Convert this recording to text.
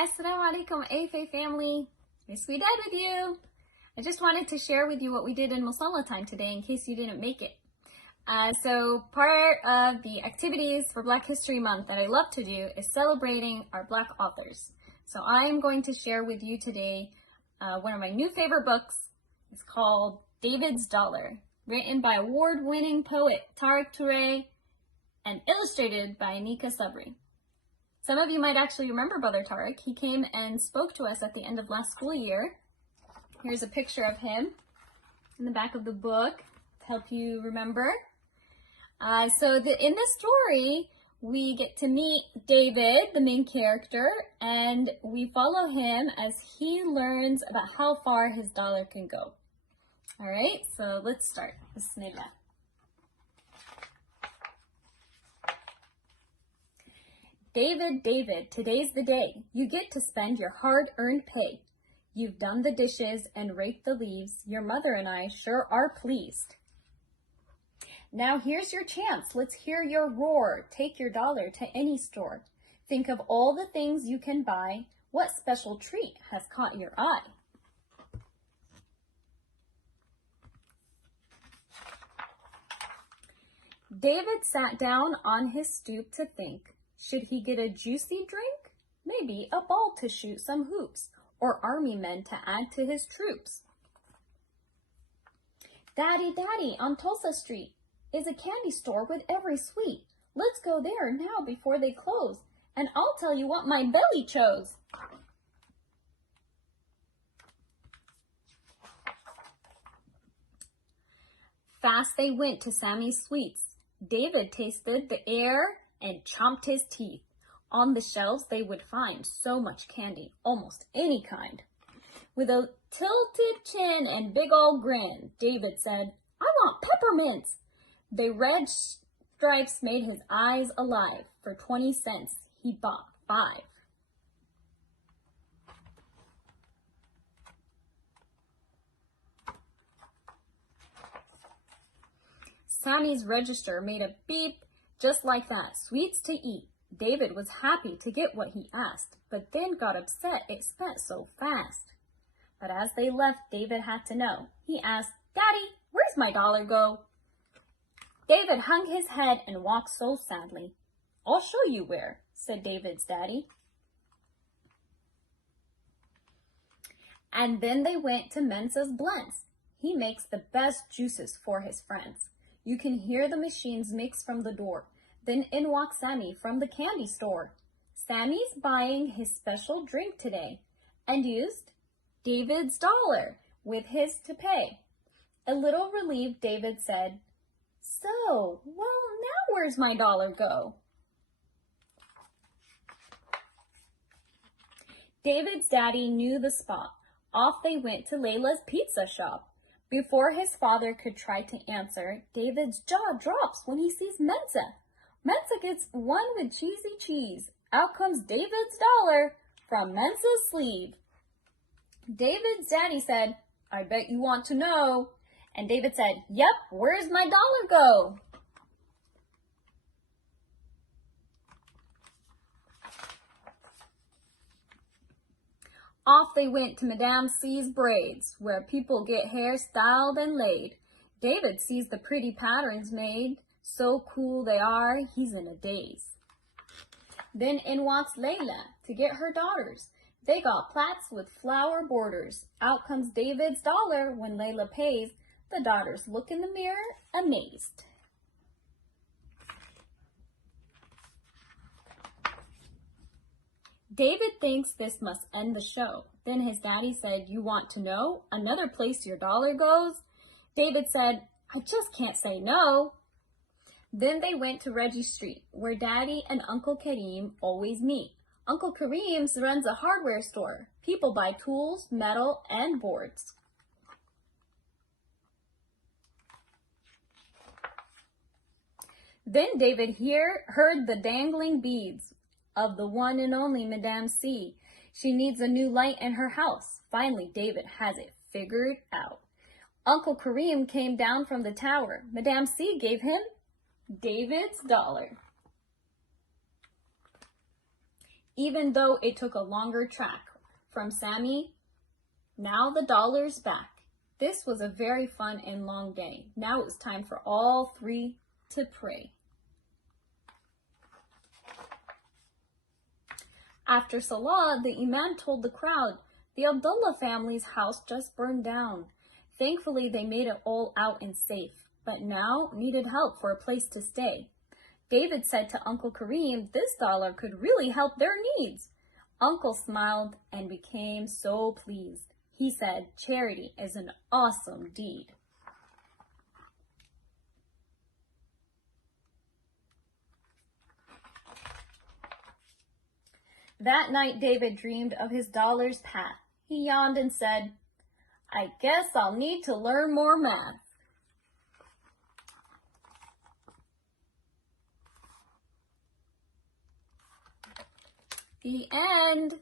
Assalamu alaikum, AFA family. It's Widad with you. I just wanted to share with you what we did in musalla time today in case you didn't make it. So part of the activities for Black History Month that I love to do is celebrating our Black authors. So I'm going to share with you today one of my new favorite books. It's called David's Dollar, written by award-winning poet Tariq Toure and illustrated by Anika Sabri. Some of you might actually remember Brother Tariq. He came and spoke to us at the end of last school year. Here's a picture of him in the back of the book to help you remember. In this story, we get to meet David, the main character, and we follow him as he learns about how far his dollar can go. All right, so let's start. Bismillah. David, David, today's the day. You get to spend your hard-earned pay. You've done the dishes and raked the leaves. Your mother and I sure are pleased. Now here's your chance. Let's hear your roar. Take your dollar to any store. Think of all the things you can buy. What special treat has caught your eye? David sat down on his stoop to think. Should he get a juicy drink? Maybe a ball to shoot some hoops, or army men to add to his troops. Daddy, Daddy, on Tulsa Street is a candy store with every sweet. Let's go there now before they close, and I'll tell you what my belly chose. Fast they went to Sammy's Sweets. David tasted the air and chomped his teeth. On the shelves they would find so much candy, almost any kind. With a tilted chin and big old grin, David said, I want peppermints. The red stripes made his eyes alive. For 20 cents, he bought 5. Sammy's register made a beep. Just like that, sweets to eat. David was happy to get what he asked, but then got upset it spent so fast. But as they left, David had to know. He asked, Daddy, where's my dollar go? David hung his head and walked so sadly. I'll show you where, said David's daddy. And then they went to Mensa's Blends. He makes the best juices for his friends. You can hear the machines mix from the door. Then in walks Sammy from the candy store. Sammy's buying his special drink today and used David's dollar with his to pay. A little relieved, David said, So, well, now where's my dollar go? David's daddy knew the spot. Off they went to Layla's pizza shop. Before his father could try to answer, David's jaw drops when he sees Mensa. Mensa gets one with cheesy cheese. Out comes David's dollar from Mensa's sleeve. David's daddy said, I bet you want to know. And David said, Yep, where's my dollar go? Off they went to Madame C's braids, where people get hair styled and laid. David sees the pretty patterns made. So cool they are, he's in a daze. Then in walks Layla to get her daughters. They got plaits with flower borders. Out comes David's dollar when Layla pays. The daughters look in the mirror, amazed. David thinks this must end the show. Then his daddy said, You want to know another place your dollar goes? David said, I just can't say no. Then they went to Reggie Street, where Daddy and Uncle Kareem always meet. Uncle Kareem runs a hardware store. People buy tools, metal, and boards. Then David heard the dangling beads of the one and only Madame C. She needs a new light in her house. Finally, David has it figured out. Uncle Kareem came down from the tower. Madame C gave him David's dollar. even though it took a longer track. From Sammy, now the dollar's back. This was a very fun and long day. Now it was time for all three to pray. After Salah, the Imam told the crowd, the Abdullah family's house just burned down. Thankfully, they made it all out and safe, but now needed help for a place to stay. David said to Uncle Kareem, this dollar could really help their needs. Uncle smiled and became so pleased. He said, charity is an awesome deed. That night, David dreamed of his dollar's path. He yawned and said, I guess I'll need to learn more math. The end.